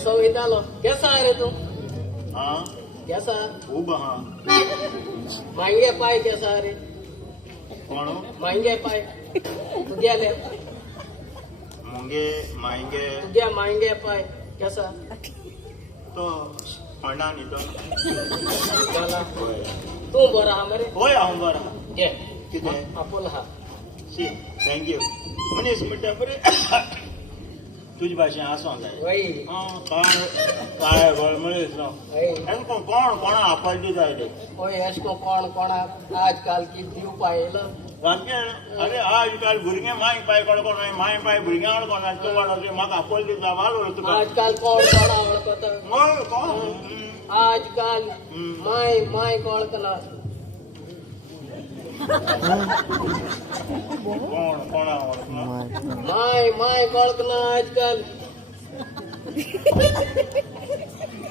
केसा वयतालो केसा रे तू हाँ केसा खूब हाँ मांगे पाय केसा रे कौन मांगे पाय तुझ्याले मुंगे माएंगे तुझ्या मांगे पाय केसा तो पढ़ना नहीं तो झाला तू बरा हा मरे होय हांव बरा घे कितें आपोल हा शी थँक्यू मनीस म्हणटा बरे तुझे भाशेन आसूं जाय वय काय मनीस वय कोण कोणा आपली जाय रे होय एशको कोण कोणाक आजकाल की दिव पायलं वाक्यान अरे आजकाल भुरगे मांय पाय कोण कोण मांय पाय भुरग्यां कोण तूं वाडो म्हाका आपल दिता वालो तुका आजकाल कोण कोणा वळखता मग कोण आजकाल माय माय कळकना कोण कोणा वळखना माय माय कळकना आजकाल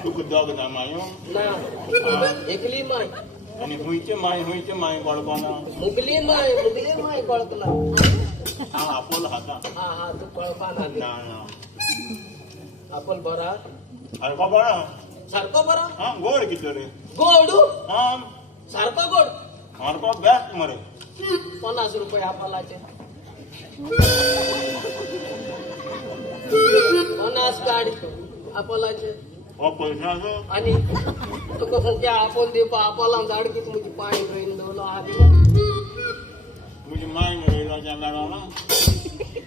तुका दोग ना मायो ना एकली माय आनी हुंयचे माय कळपाना मुगली माय कळकना हांव आपोल खाता हा हा तू कळपाना ना ना आपोल बरा सारको बरा सारको बरा हा गोड कितें रे गोड हा सारको गोड सारको बेस्ट मरे 50 रुपये आपालाचे 50 काढ आपालाचे हो पयशाचो आणि तुका फुक्या आपोल दिवपा आपोला झाड की तुमची पाणी रोईन दवलो आधी तुजी माय मरेला जेन्ना रावना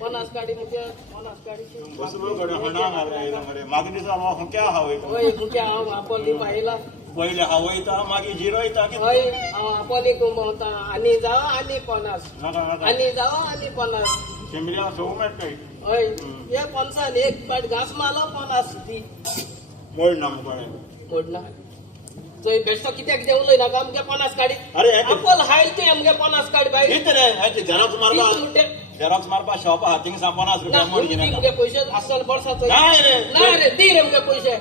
50 काढी मुख्य 50 काढी बसरो कडे हणा मारला मरे मागे दिसा हांव हुक्या हावयता होय फुक्या हांव आपोल दिवपा आयला पयले हावयता मागीर जिरोयता की होय हांव आपोल घुमवता आनी जावा आनी 50 नाका नाका आनी जावा आनी 50 शिमल्या सव मेळटाय होय हे 50 एक पाट घास मालो 50 दी मोड ना मुखाणे मोडना चोय बेश्टो कित्याक देवलोय नाका आमगे 50 काढी अरे हेचे आपोल हायल ते आमगे 50 काढी बाय कितें रे हेचे झेरॉक्स मारपा शॉप आहा थिंग 50 रुपया मोड घेना मुगे पैसे आसन बर्साचो नाही रे ना रे दी रे मुगे पैसे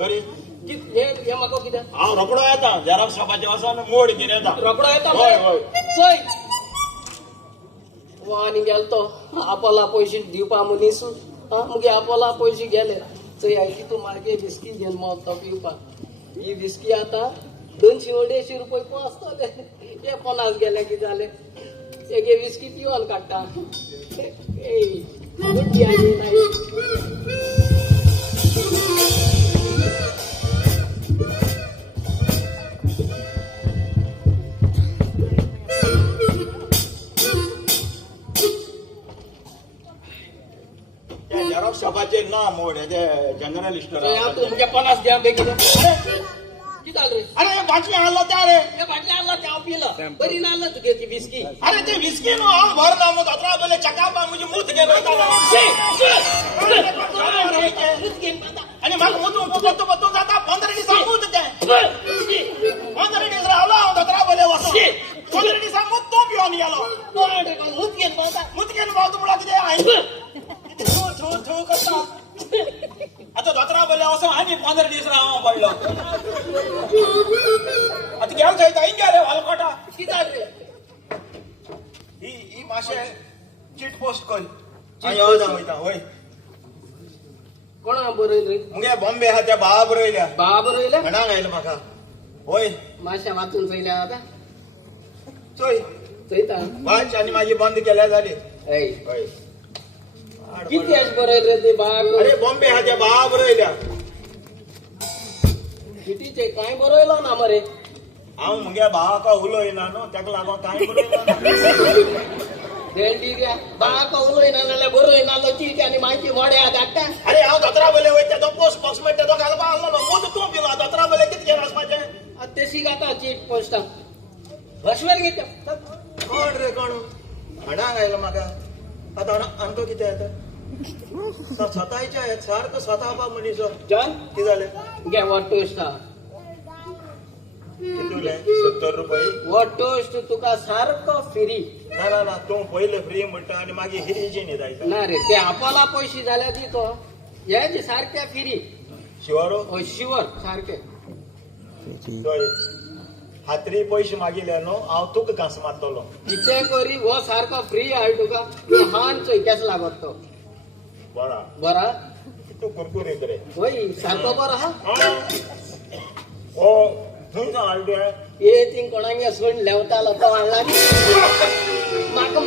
बरी हे म्हाका कितें हांव रोकडो येता झेरॉक्स शॉपाचे वचोन मोड घेवन येता रोकडो येता होय होय चोय वानी गेलतो आपोला पैसे दिवपा मनीस मुगे आपोला पैसे गेले चोय आयची तू मागे बिस्की घेवन मोगतो पिवपा ही बिस्की आता 200-250 रुपये पोसतले हे 50 गेले की जाले एक बिस्की पिवन काडटा बुड्डी आनी नाही झेरॉक्स शॉपाचे ना मोड हेचे जनरल स्टोर तू मुगे 50 द्या बेगीन किती झालं रे अरे बाटली आणला त्या रे हे बाटली आणला त्या पिलं बरी ना आणलं तुगे ती बिस्की अरे ते विस्की नो हांव भरना मग अतरा बेले चकापा म्हणजे मूत घेवन वयता आणि म्हाका मुतून पकतो पतो जाता 15 दिसा मूत ते 15 दीस रावलो हांव अतरा बेले वसो 15 दिसा मूत तो पिवन गेलो मूत घेवन पावतो म्हणा कितें हांवें थू थू थू करता आता दोतरा बेले वसो आनी 15 दीस रावो पडलो आता गेल थंय थंय गेले वालकोटा किती झालं रे ही माशे चीट पोस्ट कर हांव येवजा वयता होय कोणा बरयल रे मुगे बॉम्बे आहा त्या भावा बरयल्या भावा बरयले म्हणांग आयला म्हाका होय माश्या वाचून चयल्या आता चोय चयता वाच आनी माझी बंद केल्या जाली ऐ होय किती अश बरयल रे ते बाग अरे बॉम्बे आहा त्या भावा बरयल्या कितीचे काय बरयलो ना मरे हांव मुगे भावाका उलयना न्हू तेका लागोन कांय बरयना देंडी रे बाग उलयना नाल्यार बरयना लो चीट आनी माहिती मोड्या धाडटा अरे हांव दोतरा बेले वयता तो पोस्ट बॉक्स मेळटा तो घालपा आसलो न्हू मूत तूं पिलो दोतरा बेले कितें घेवन वचपाचें तेशी घाता चीट पोस्टा बसवर घेता कोण रे कोण म्हणांग आयलो म्हाका आतां आमकां कितें येता स्वताच्या आहेत सारको स्वता बा मनीस जॉन कितें जालें घे वो टोस्ट कितुले 70 रुपये वो टोस्ट तुका सारको फ्री ना ना ना तूं पयले फ्री म्हणटा आनी मागीर हिरीजीन येता ना रे ते आपोला पैसे जाल्या दी तो हे सारखे फ्री शिवरो हय शिवर सारखे थंय हातरी पयशे मागिल्ले न्हू हांव तुका घास मारतलो कितें करी वो सारको फ्री हाड तुका तूं हान चोय केस लागत तो बरा बरा तू कुरकुरीत रे होय सारखं बरं हा ओ थंयचा हाडले ये तीन कोणांगे सोड लेवता लता वाढला माका